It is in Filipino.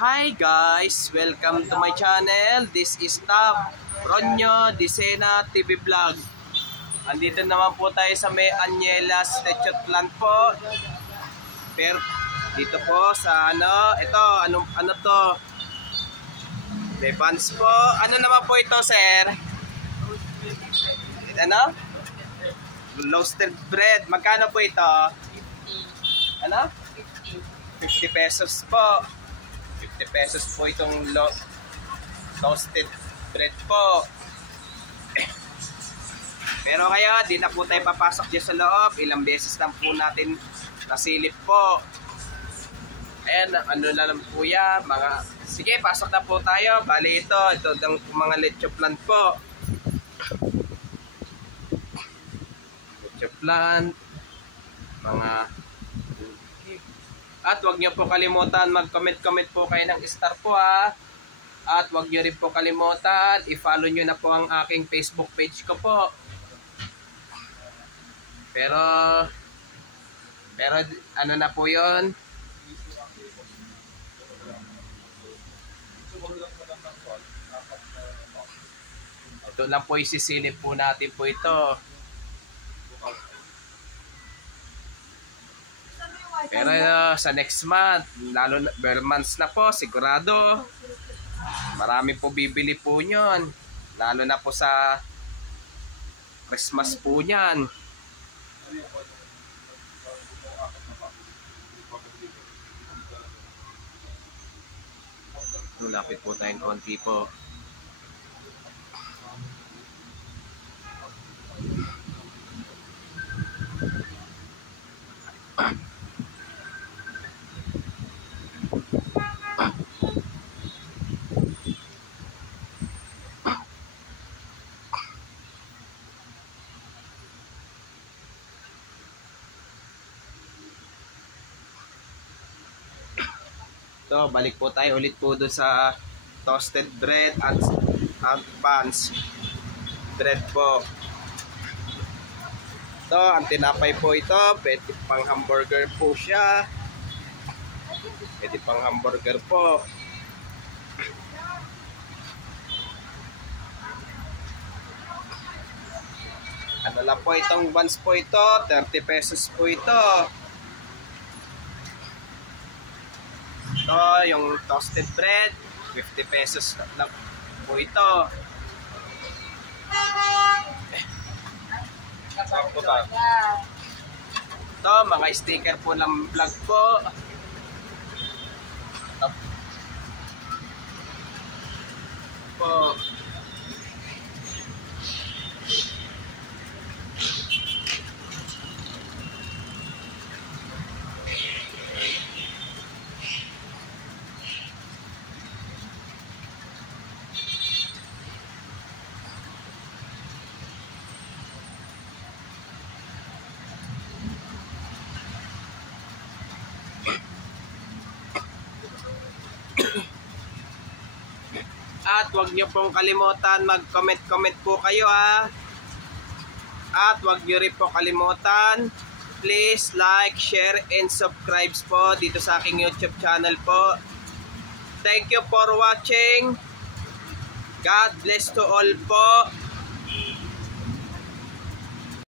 Hi guys! Welcome to my channel. This is Tab Ronyo Disena TV Vlog. Andito naman po tayo sa may Anyelas Techotlan po. Pero dito po sa ano to? May buns po. Ano naman po ito, sir? Ano? Roasted bread. Magkano po ito? 50. Ano? 50 pesos po. 50 pesos po itong roasted bread po. Pero ngayon, di na po tayo papasok dyan sa loob. Ilang beses lang po natin nasilip po. Ayan, ano na lang po yan. Sige, pasok na po tayo. Bali ito ang mga leche plant po. Leche plant. At huwag nyo po kalimutan, mag-comment po kayo ng star po ha. At huwag nyo rin po kalimutan, i-follow nyo na po ang aking Facebook page ko po. Pero ano na po yun? Ito lang po isisilip po natin po ito. Pero sa next month, lalo na bare months na po, sigurado marami po bibili po nyon. Lalo na po sa Christmas po nyan. Lapit po tayong konti po. So, balik po tayo ulit po doon sa toasted bread at buns bread po. So, ang tinapay po ito, pwede pang hamburger po siya. Pwede pang hamburger po. Ano lang po itong buns po ito, 30 pesos po ito. Ito, yung toasted bread, 50 pesos lang po ito. Ito, mga sticker po ng vlog po. Po. At huwag nyo pong kalimutan, mag-comment po kayo ha. At huwag nyo rin po kalimutan, please like, share, and subscribe po dito sa aking YouTube channel po. Thank you for watching. God bless to all po.